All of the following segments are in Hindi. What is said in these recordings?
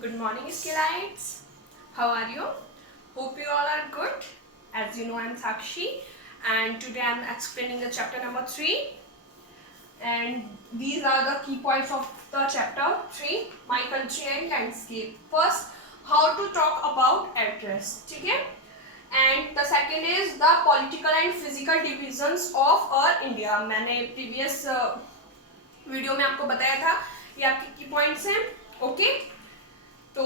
Good morning, Skillites. How are you? Hope you all are good. As you know, I'm Sakshi, and today I'm explaining the chapter number 3. And these are the key points of the chapter 3, My Country and Landscape. First, how to talk about address. ठीक है? And the second is the political and physical divisions of our India. मैंने previous वीडियो में आपको बताया था ये आपके की पॉइंट्स हैं. ओके, तो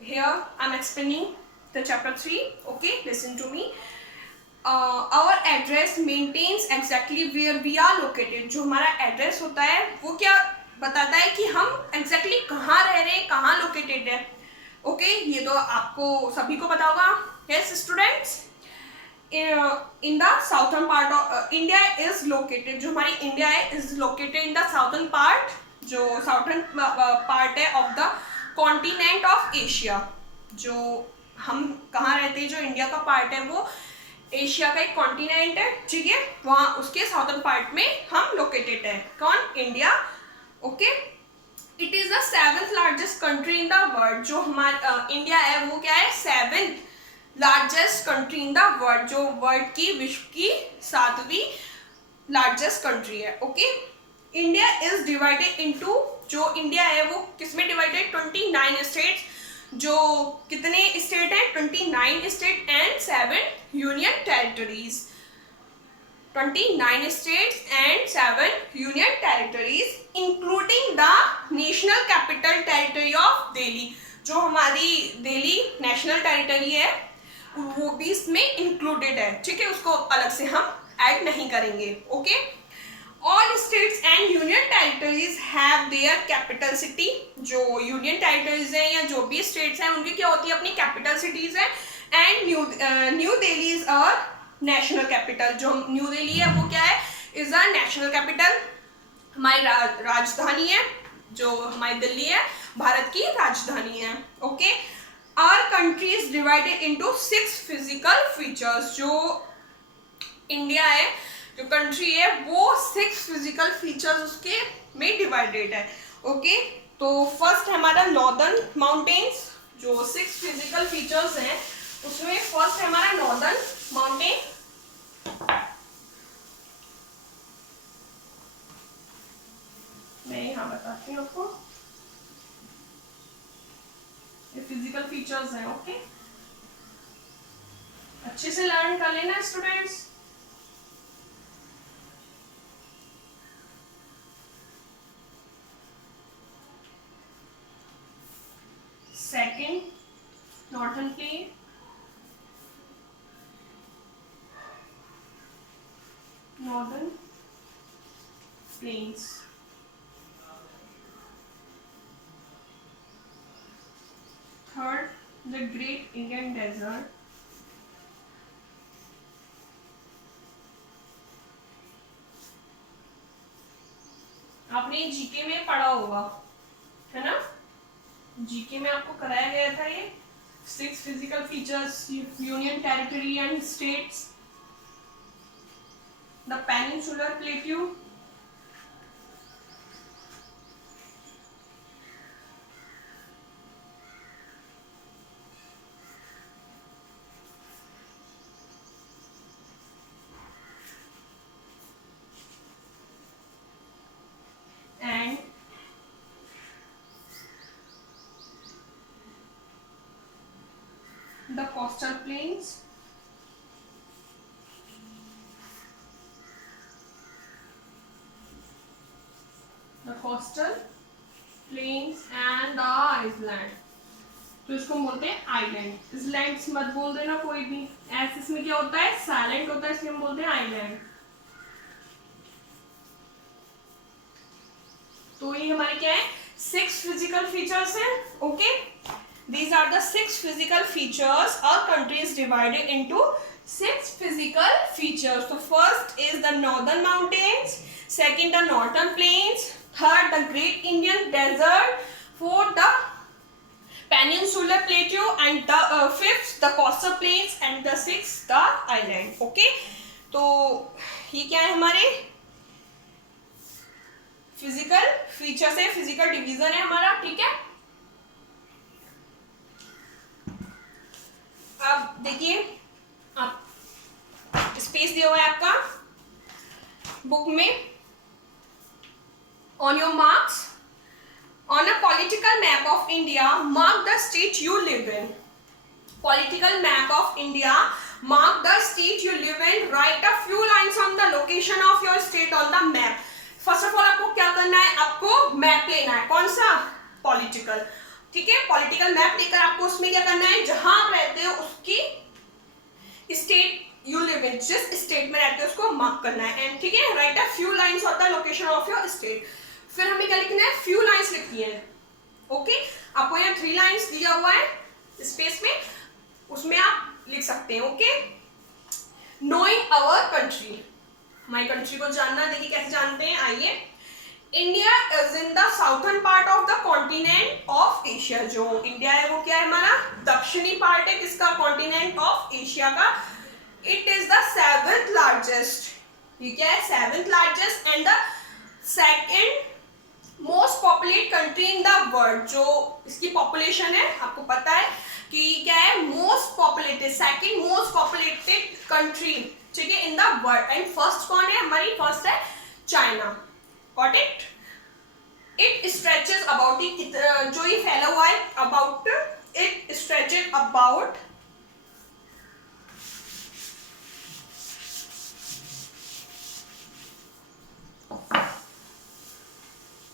here I'm explaining the chapter 3. Okay, listen to me. Our address maintains exactly where we are located. जो हमारा एड्रेस होता है वो क्या बताता है कि हम exactly कहाँ रह रहे हैं, कहाँ लोकेटेड है. ओके, ये तो आपको सभी को पता होगा. Yes, students. In the southern part of India is located. जो हमारी इंडिया है is located in the southern part. जो southern part है of the continent of Asia. जो हम कहाँ रहते हैं, जो इंडिया का पार्ट है वो एशिया का एक कॉन्टिनेंट है. ठीक है, वहाँ उसके साउथर्न पार्ट में हम लोकेटेड है. कौन? India. Okay, it is the 7th largest country in the world. जो हमारा इंडिया है वो क्या है? 7th largest country in the world. जो वर्ल्ड की, विश्व की 7वीं लार्जेस्ट कंट्री है. Okay, India is divided into, जो इंडिया है वो किसमें डिवाइडेड? 29 स्टेट्स. जो कितने स्टेट हैं? 29 state and 7 union territories. 29 states and 7 union territories including the national capital territory of Delhi. जो हमारी दिल्ली नेशनल टेरिटरी है वो भी इसमें इंक्लूडेड है. ठीक है, उसको अलग से हम ऐड नहीं करेंगे. Okay, all states and union territories have their capital city. जो यूनियन टेरिटरीज हैं या जो भी स्टेट्स हैं उनकी क्या होती है? अपनी कैपिटल सिटीज है. And new Delhi is a national capital. जो न्यू दिल्ली है वो क्या है? Is a national capital. हमारी राजधानी है. जो हमारी दिल्ली है भारत की राजधानी है. Okay, our country is divided into 6 physical features. जो इंडिया है, जो कंट्री है वो 6 फिजिकल फीचर्स उसके में डिवाइडेड है. ओके, तो फर्स्ट है हमारा नॉर्दर्न माउंटेन्स. जो 6 फिजिकल फीचर्स हैं उसमें फर्स्ट है हमारा नॉर्दर्न माउंटेन. मैं यहाँ बताती हूँ आपको. ये फिजिकल फीचर्स हैं. ओके, अच्छे से लर्न कर लेना students. Second, northern plain. Northern plains. Third, the Great Indian Desert. आपने जीके में पढ़ा होगा, है ना? जीके में आपको कराया गया था ये 6 physical features, union territory and states. The peninsular plateau, and the coastal plains. The coastal plains and the island. तो इसको बोलते हैं आइलैंड. इसलैंड्स मत बोल देना कोई भी. ऐसे इसमें क्या होता है? साइलेंट होता है, इसलिए हम बोलते हैं आइलैंड. तो ये हमारे क्या है? 6 फिजिकल फीचर्स हैं. Okay, these are the 6 physical features. Our country is divided into 6 physical features. So first is the northern mountains, second the northern plains, third the Great Indian Desert, fourth the peninsular plateau, and the fifth the coastal plains, and the sixth the island. Okay, तो ये क्या है? हमारे फिजिकल फीचर्स है, फिजिकल डिवीजन है हमारा. ठीक है, देखिए आप स्पेस दिया हुआ है आपका बुक में। On your marks, on a political map of India mark the state you live in. Political map of India, mark the state you live in, right a few lines on the location of your state on the map. First of all आपको क्या करना है, आपको मैप लेना है, कौन सा, पॉलिटिकल, ठीक है। पॉलिटिकल मैप लेकर आपको उसमें क्या करना है, जहां आप रहते हो उसकी स्टेट यू लिव इन, जिस स्टेट में रहते हो उसको मार्क करना है, एंड ठीक है, right a few lines of the location of your state. फिर हमें क्या लिखना है, फ्यू लाइन्स लिखनी है, ओके। आपको यहाँ 3 लाइन्स दिया हुआ है स्पेस में, उसमें आप लिख सकते हैं, ओके। नोइंग आवर कंट्री, हमारी कंट्री को जानना, देखिए कैसे जानते हैं, आइए। India is in the southern part of the continent of Asia. जो इंडिया है वो क्या है, हमारा दक्षिणी पार्ट है किसका, कॉन्टिनेंट ऑफ एशिया का। It is the 7th largest, ये क्या है, 7th largest and the second most populate country in the world. जो इसकी पॉपुलेशन है, आपको पता है कि क्या है, most populated, second most populated country, ठीक है, in the world. And first कौन है, हमारी फर्स्ट है China, got it. It stretches about, जो ये फैला हुआ है, about, it stretches about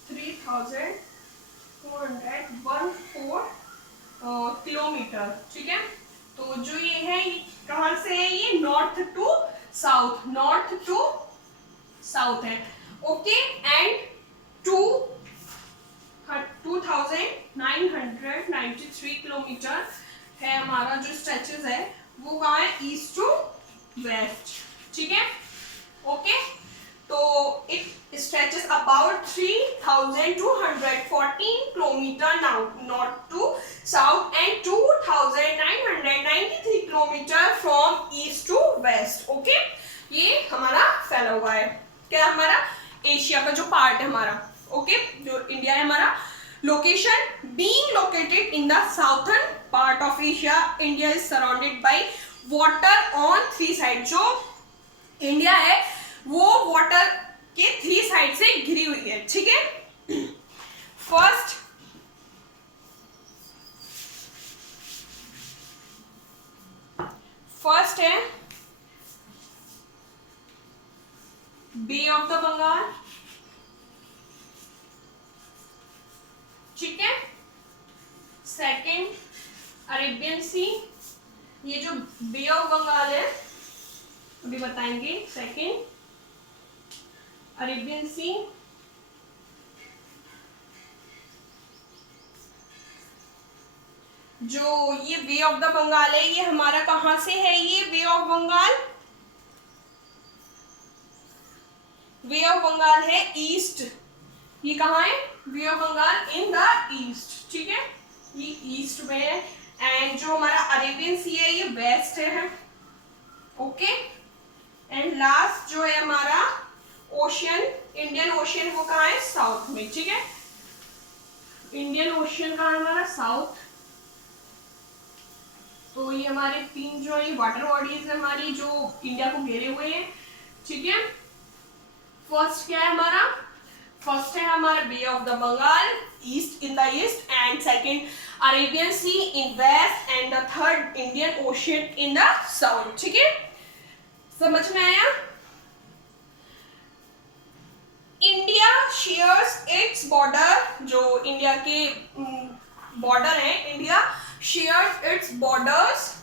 3,414 kilometre, ठीक है। तो जो ये है, कहां से है, ये north to south, north to south है, ओके। एंड 2,993 किलोमीटर है हमारा जो स्ट्रेचेस है, वो कहाँ है, ईस्ट टू वेस्ट, ठीक है, ओके। तो it stretches about 3,214 kilometre north to south and 2,993 kilometre from east to west, okay. ये हमारा फैला हुआ है, क्या हमारा एशिया का जो पार्ट है हमारा, ओके, जो इंडिया है हमारा। Location, being located in the southern part of Asia, India is surrounded by water on 3 side. जो इंडिया है वो वाटर के 3 साइड से घिरी हुई है, ठीक है। फर्स्ट है बे ऑफ द बंगाल, ठीक है। सेकेंड अरेबियन सी, ये जो बे ऑफ बंगाल है अभी बताएंगे। सेकेंड अरेबियन सी, जो ये बे ऑफ द बंगाल है, ये हमारा कहां से है, ये Bay of Bengal, Bay of Bengal है ईस्ट, ये कहाँ है, Bay of Bengal in the east, ठीक है, ये ईस्ट में है। एंड जो हमारा अरेबियन सी है ये वेस्ट है, ओके। एंड लास्ट जो है हमारा ओशियन, इंडियन ओशियन, वो कहाँ है, साउथ में, ठीक है। इंडियन ओशियन कहाँ है हमारा, साउथ। तो ये हमारे 3 जो है वाटर बॉडीज है हमारी, जो इंडिया को घेरे हुए हैं, ठीक है। फर्स्ट क्या है हमारा, फर्स्ट है हमारा Bay of the Bengal, east, in the east, and second Arabian Sea in west, and the third Indian Ocean in the south, ठीक है। समझ में आया। इंडिया शेयर्स इट्स बॉर्डर, जो इंडिया के बॉर्डर है, India shares its borders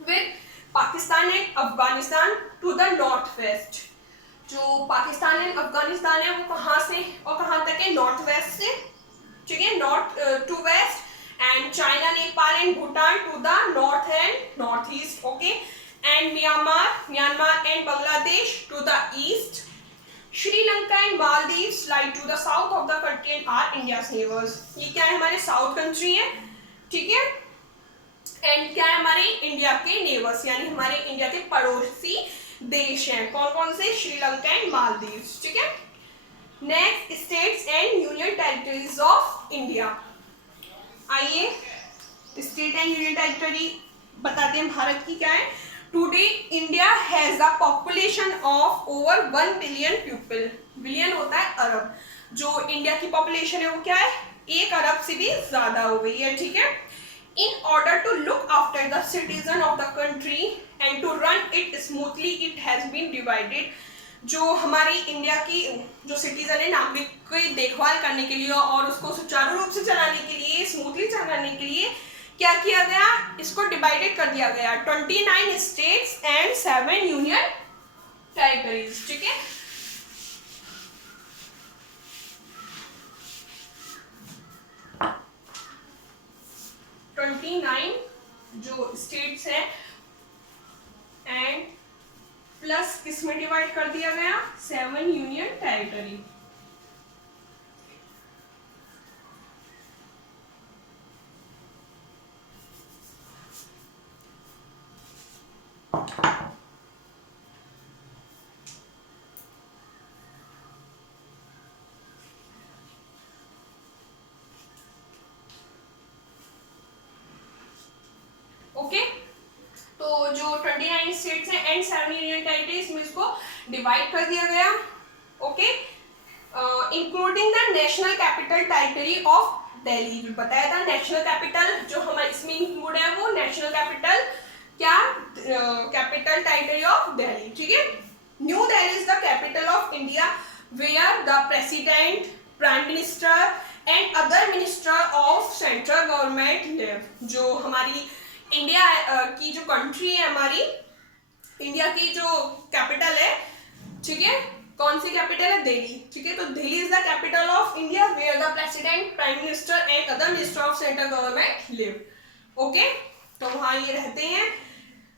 with Pakistan and Afghanistan to the north west. जो पाकिस्तान एंड अफगानिस्तान है वो कहाँ से और कहाँ तक है, नॉर्थ वेस्ट से, ठीक है, north to west. And China, Nepal and Bhutan to the north and north east, okay. And Myanmar and Bangladesh to the east. Sri Lanka and Maldives lie to the south of the country and are India's neighbours. ये क्या है, हमारे साउथ कंट्री है, ठीक है। एंड क्या है, हमारे इंडिया के नेबर्स, यानी हमारे इंडिया के पड़ोसी देश हैं, कौन कौन से, श्रीलंका एंड मालदीव्स, ठीक है। Next, states and union territories of India. आइए, स्टेट एंड यूनियन टेरिटरी बताते हैं भारत की क्या है। Today India has the population of over 1 billion people. Billion होता है अरब, जो इंडिया की पॉपुलेशन है वो क्या है, 1 अरब से भी ज्यादा हो गई है, ठीक है। In order to look after the citizen of the country and to run it smoothly it has been divided. जो हमारी इंडिया की जो सिटीजन है, नागरिक की देखभाल करने के लिए और उसको सुचारू रूप से चलाने के लिए, स्मूथली चलाने के लिए क्या किया गया, इसको डिवाइडेड कर दिया गया 29 स्टेट्स एंड 7 यूनियन टेरिटरीज, ठीक है। जो स्टेट्स है एंड प्लस किसमें डिवाइड कर दिया गया, 7 यूनियन टेरिटरी। ओके, तो जो 29 स्टेट्स हैं एंड 7 यूनियन टेरिटरीज में इसको डिवाइड कर दिया गया, okay. Including the national capital territory of Delhi. बताया था नेशनल कैपिटल जो हमारे इसमें इंक्लूड है वो नेशनल कैपिटल क्या, कैपिटल टेरिटरी ऑफ दिल्ली, ठीक है। New Delhi is the capital of India where the president, prime minister and other minister of central government live. जो हमारी इंडिया की जो कंट्री है, हमारी इंडिया की जो कैपिटल है, ठीक है, कौन सी कैपिटल है, दिल्ली, ठीक है। तो Delhi is the capital of India where the president, prime minister and other minister of central government live, okay. तो वहां ये रहते हैं।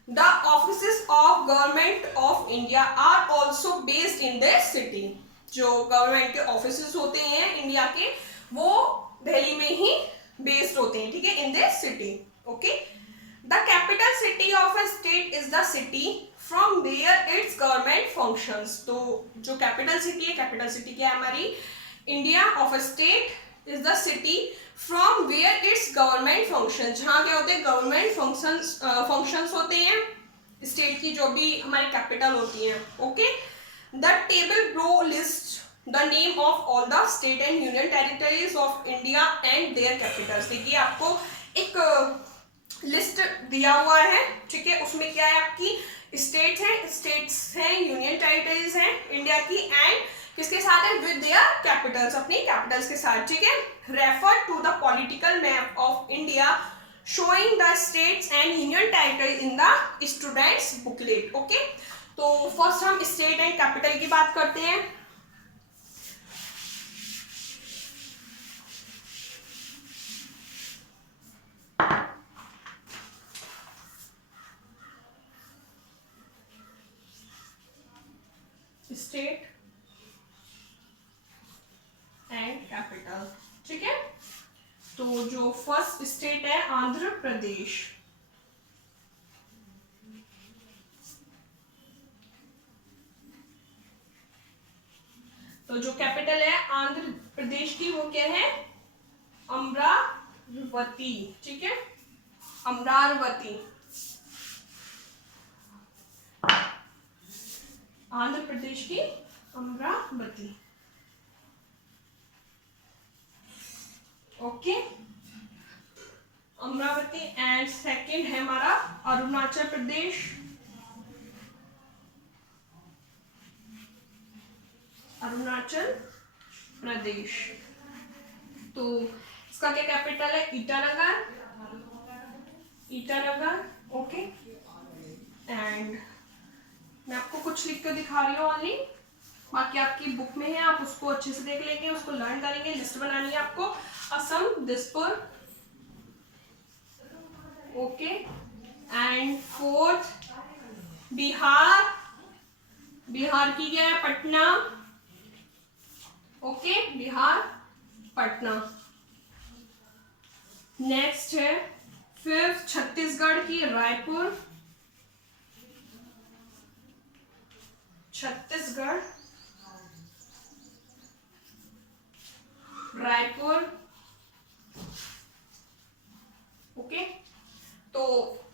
The offices of government of India are also based in this city. जो गवर्नमेंट के ऑफिसेस होते हैं इंडिया के वो दिल्ली में ही बेस्ड होते हैं, ठीक है, इन this city, okay. The capital city of a state is the city from where its government functions. तो जो capital city है, capital city क्या है हमारी, India of a state is the city from where its government functions. जहाँ क्या होते हैं, government functions होते हैं state की, जो भी हमारी capital होती है, okay. The table below lists the name of all the state and union territories of India and their capitals. देखिए आपको एक लिस्ट दिया हुआ है, ठीक है। उसमें क्या है, आपकी स्टेट्स हैं, यूनियन टेरिटरीज हैं इंडिया की, एंड किसके साथ है, विद देयर कैपिटल्स, अपनी कैपिटल्स के साथ, ठीक है। Refer to the political map of India showing the states and union territory in the students booklet, okay. तो फर्स्ट हम स्टेट एंड कैपिटल की बात करते हैं। स्टेट एंड कैपिटल, ठीक है। तो जो फर्स्ट स्टेट है आंध्र प्रदेश, तो जो कैपिटल है आंध्र प्रदेश की वो क्या है, अमरावती, ठीक है, अमरावती, आंध्र प्रदेश की Amravati, okay, Amravati. And second है हमारा अरुणाचल प्रदेश, अरुणाचल प्रदेश। तो इसका क्या कैपिटल है, ईटानगर, ईटानगर, ओके। एंड मैं आपको कुछ लिख कर दिखा रही हूँ ओनली, बाकी आपकी बुक में है, आप उसको अच्छे से देख लेंगे, उसको लर्न करेंगे। लिस्ट बनानी है आपको, Assam, Dispur, okay. And fourth Bihar, Bihar की क्या है, पटना, ओके, बिहार, पटना। नेक्स्ट है फिफ्थ छत्तीसगढ़ की रायपुर, छत्तीसगढ़, रायपुर, ओके। तो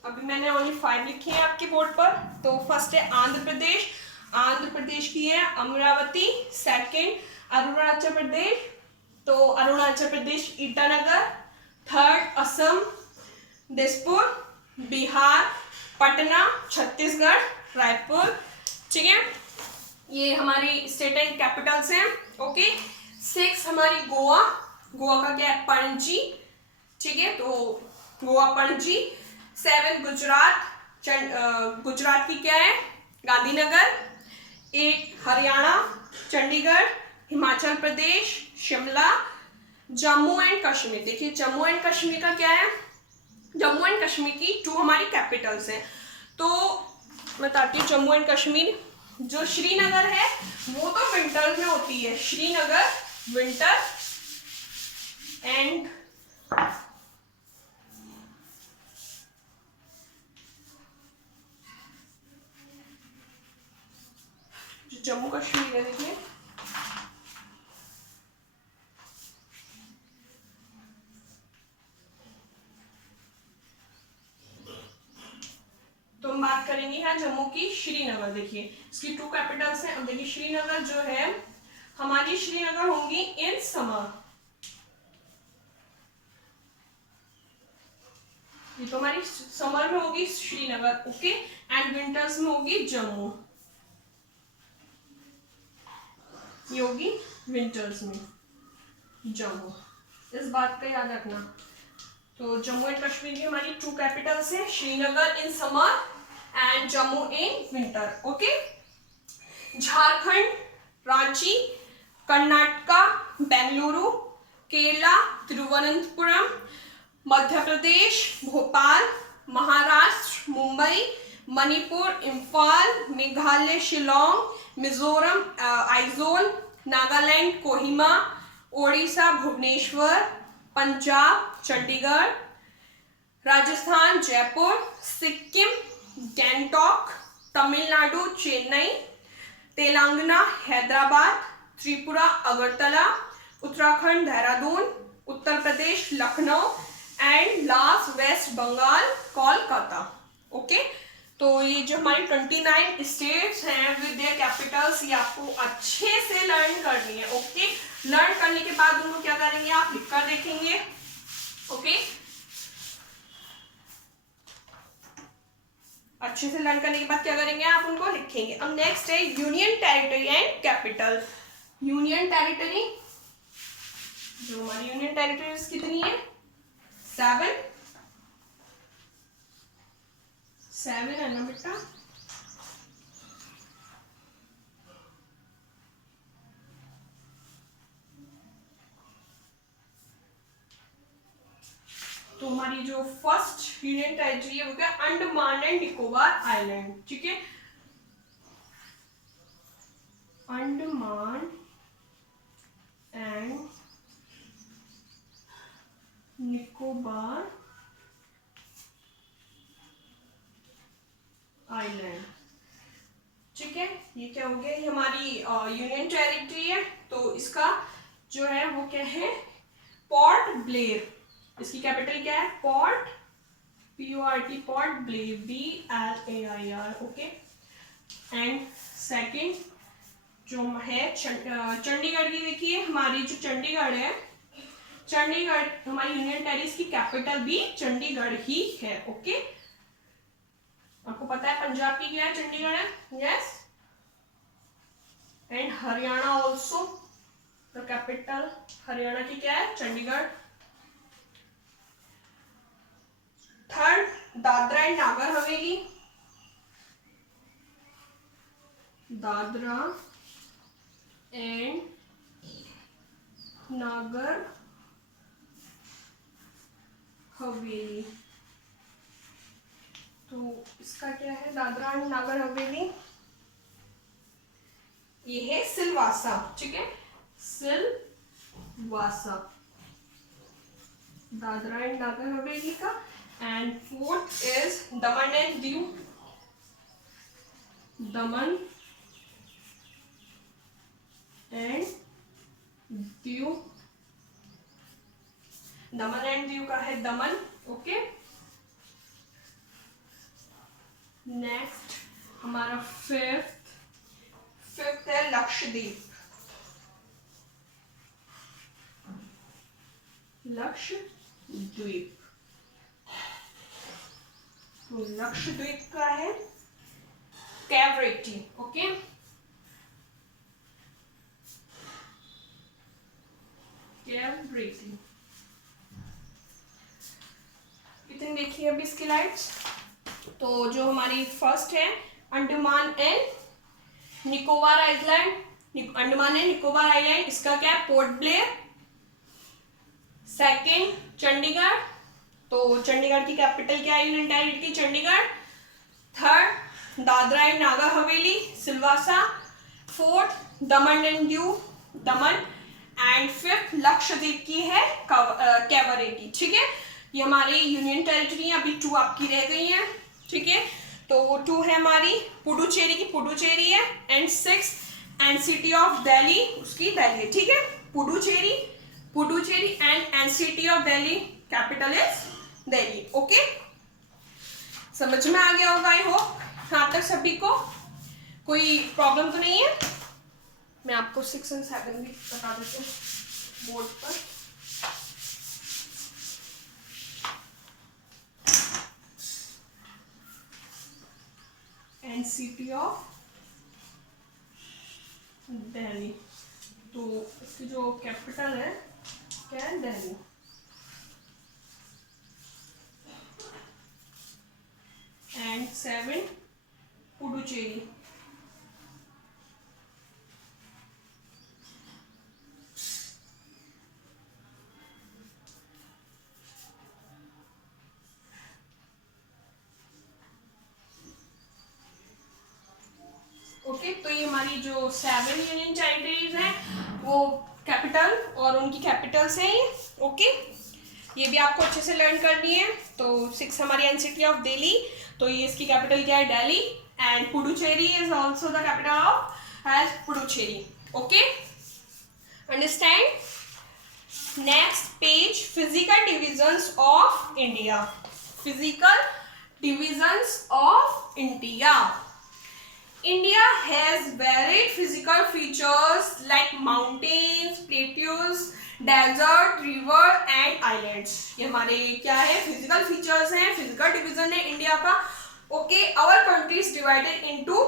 अब अभी मैंने ओनली 5 लिखे हैं आपके बोर्ड पर। तो फर्स्ट है आंध्र प्रदेश, आंध्र प्रदेश की है अमरावती। सेकंड अरुणाचल प्रदेश, तो अरुणाचल प्रदेश ईटानगर। थर्ड असम दिसपुर। बिहार पटना। छत्तीसगढ़ रायपुर। ठीक है, ये हमारी स्टेट एंड कैपिटल्स हैं। ओके, 6 हमारी गोवा, गोवा का क्या है पणजी। ठीक है, तो गोवा पणजी। 7 गुजरात, गुजरात की क्या है गांधीनगर। 8 हरियाणा चंडीगढ़। हिमाचल प्रदेश शिमला। जम्मू एंड कश्मीर, देखिए जम्मू एंड कश्मीर का क्या है, जम्मू एंड कश्मीर की 2 हमारी कैपिटल्स हैं। तो बताती हूँ, जम्मू एंड कश्मीर, जो श्रीनगर है वो तो विंटर में होती है, श्रीनगर विंटर। एंड जो जम्मू कश्मीर है देखिए, तो हम बात करेंगे यहाँ जम्मू की श्रीनगर। देखिए इसकी 2 कैपिटल्स हैं। अब देखिए श्रीनगर जो है हमारी, श्रीनगर होंगी इन समर, ये तो हमारी समर में होगी श्रीनगर। ओके, एंड विंटर्स में होगी जम्मू, ये होगी विंटर्स में जम्मू, इस बात का याद रखना। तो जम्मू एंड कश्मीर की हमारी 2 कैपिटल्स हैं, Srinagar in summer and Jammu in winter. Okay, Jharkhand Ranchi. Karnataka Bengaluru. Kerala Thiruvananthapuram. Madhya Pradesh Bhopal. Maharashtra Mumbai. Manipur Imphal. Meghalaya Shillong. Mizoram Aizawl. Nagaland Kohima. Odisha Bhubaneswar. Punjab Chandigarh. Rajasthan Jaipur. Sikkim Gangtok. Tamil Nadu Chennai. Telangana Hyderabad. Tripura Agartala. Uttarakhand Dehradun. Uttar Pradesh Lucknow and last West Bengal Kolkata. Okay, तो ये जो हमारी 29 स्टेट्स हैं विद देयर कैपिटल्स, ये आपको अच्छे से लर्न करनी है। ओके, लर्न करने के बाद उनको क्या करेंगे, आप लिखकर देखेंगे। ओके, अच्छे से लर्न करने के बाद क्या करेंगे, आप उनको लिखेंगे। अब नेक्स्ट है union territory and capital. Union territory, जो हमारी यूनियन टेरिटरीज कितनी है 7 है ना बेटा। तो हमारी जो फर्स्ट यूनियन टेरिटरी है वो क्या, अंडमान एंड निकोबार आइलैंड। ठीक है, अंडमान एंड निकोबार आइलैंड। ठीक है, ये क्या हो गया, ये हमारी यूनियन टेरिटरी है। तो इसका जो है वो क्या है, पोर्ट ब्लेयर। इसकी कैपिटल क्या है, port PORT, port Blair BLAIR। Okay, and second जो है चंडीगढ़ की, देखिए हमारी जो चंडीगढ़ है, चंडीगढ़ हमारी यूनियन टेरिटरी की कैपिटल भी चंडीगढ़ ही है। ओके, आपको पता है पंजाब की क्या है, चंडीगढ़ है। Yes, and Haryana also the capital, Haryana की क्या है, Chandigarh. Third Dadra and Nagar Haveli, Dadra and Nagar Haveli. तो इसका क्या है, दादरा एंड नागर हवेली, ये है सिलवासा। ठीक है, सिलवासा दादरा एंड नागर हवेली का। And fourth is Daman and Diu, Daman and Diu, Daman and Diu का है दमन। ओके, नेक्स्ट हमारा फिफ्थ है लक्षद्वीप। लक्षद्वीप, तो लक्षद्वीप का है कैवरेटी। ओके, कैवरेटी। इतनी देखिए अभी इसकी लाइट्स। तो जो हमारी फर्स्ट है Andaman and Nicobar island, Andaman and Nicobar island, इसका क्या है पोर्ट ब्लेयर। सेकंड चंडीगढ़, तो चंडीगढ़ की कैपिटल क्या है union territory Chandigarh. Third Dadra and Nagar Haveli Silvassa. Fourth Daman and Diu Daman. And fifth Lakshadweep की है कैवरेटी। ठीक है, ये हमारी यूनियन टेरिटरी है। अभी 2 आपकी रह गई हैं। ठीक है, तो वो 2 है हमारी पुडुचेरी की, पुडुचेरी है। एंड 6 एनसीटी ऑफ दिल्ली, उसकी दिल्ली है। ठीक है, Puducherry and NCT of Delhi, capital is Delhi. Okay, समझ में आ गया होगा आई होप। यहाँ तक सभी को कोई प्रॉब्लम तो नहीं है। मैं आपको 6 और 7 भी बता देती हूँ बोर्ड पर। एनसीटी ऑफ दिल्ली, तो इसकी जो कैपिटल है क्या है दिल्ली। एंड 7 पुडुचेरी। ओके, तो ये हमारी जो 7 यूनियन टेरिटरीज हैं वो कैपिटल और उनकी कैपिटल्स हैं ये। ओके, ये भी आपको अच्छे से लर्न करनी है। तो 6 हमारी एनसीटी ऑफ दिल्ली, तो ये इसकी कैपिटल क्या है Delhi. And Puducherry is also the capital of as Puducherry. Okay, understand. Next page, physical divisions of India. Physical divisions of India. India has varied physical features like mountains, plateaus, desert, river and islands. ये हमारे क्या है फिजिकल फीचर्स हैं, फिजिकल डिवीजन है इंडिया का। Okay, our country is divided into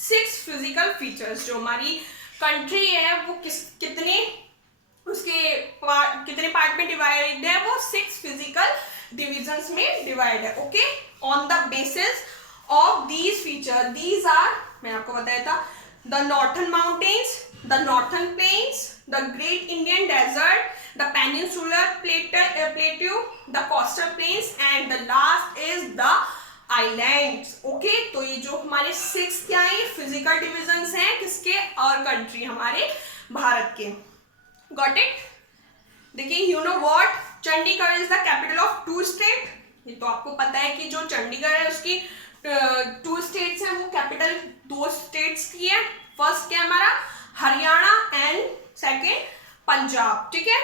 6 physical features. जो हमारी कंट्री है वो कितने पार्ट में डिवाइड है, वो 6 फिजिकल डिविजन्स में डिवाइड है। Okay, on the basis of these features, these are, मैं आपको बताया था, the northern mountains, the northern plains, the great Indian desert, the peninsular plateau, the coastal plains and the last is the islands. Okay, तो ये जो हमारे 6 क्या है फिजिकल डिविजन्स हैं किसके, और कंट्री हमारे भारत के। Got it? देखिए, you know what, Chandigarh is the capital of 2 state. ये तो आपको पता है कि जो चंडीगढ़ है उसकी 2 स्टेट्स हैं, वो कैपिटल 2 स्टेट्स की है। फर्स्ट क्या हमारा हरियाणा एंड सेकेंड पंजाब। ठीक है,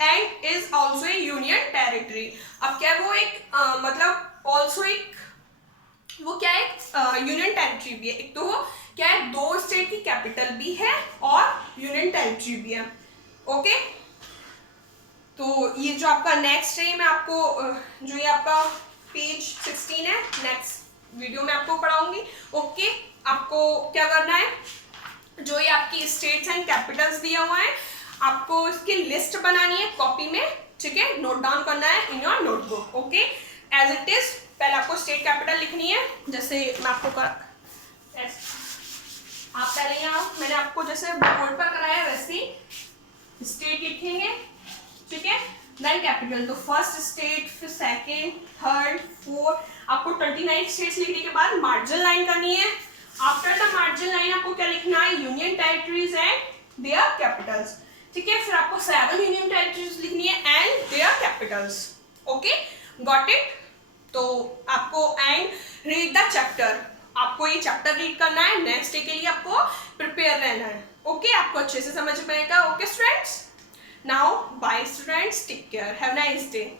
and is also A union territory. अब क्या वो एक मतलब ऑल्सो एक वो क्या है यूनियन टेरिटरी भी है। एक तो वो क्या है 2 स्टेट की कैपिटल भी है और यूनियन टेरिटरी भी है। ओके, तो ये जो आपका नेक्स्ट है, मैं आपको जो ये आपका पेज 16 है, नेक्स्ट वीडियो में आपको पढ़ाऊंगी। ओके, आपको क्या करना है, जो ये आपकी स्टेट्स एंड कैपिटल्स दिया हुआ है, आपको इसकी लिस्ट बनानी है कॉपी में। ठीक है, नोट डाउन करना है in your notebook. Okay, as it is. पहले आपको स्टेट कैपिटल लिखनी है, जैसे मैं आपको आप पहले यहाँ मैंने आपको जैसे बोर्ड पर कराया वैसे स्टेट लिखेंगे। ठीक है, देन कैपिटल, तो फर्स्ट स्टेट, फिर सेकेंड, थर्ड, फोर्थ, आपको 29 स्टेट्स लिखने के बाद मार्जिन लाइन करनी है। आफ्टर द मार्जिन लाइन आपको क्या लिखना है, union territories and there Capitals. ठीक है, फिर आपको 7 यूनियन टेरिटरीज लिखनी है and there Capitals. Okay, got it. तो आपको एंड रीड द चैप्टर, आपको ये चैप्टर रीड करना है, नेक्स्ट डे के लिए आपको प्रिपेयर रहना है। ओके, आपको अच्छे से समझ में आएगा। Okay students, now bye students, take care, have a nice day.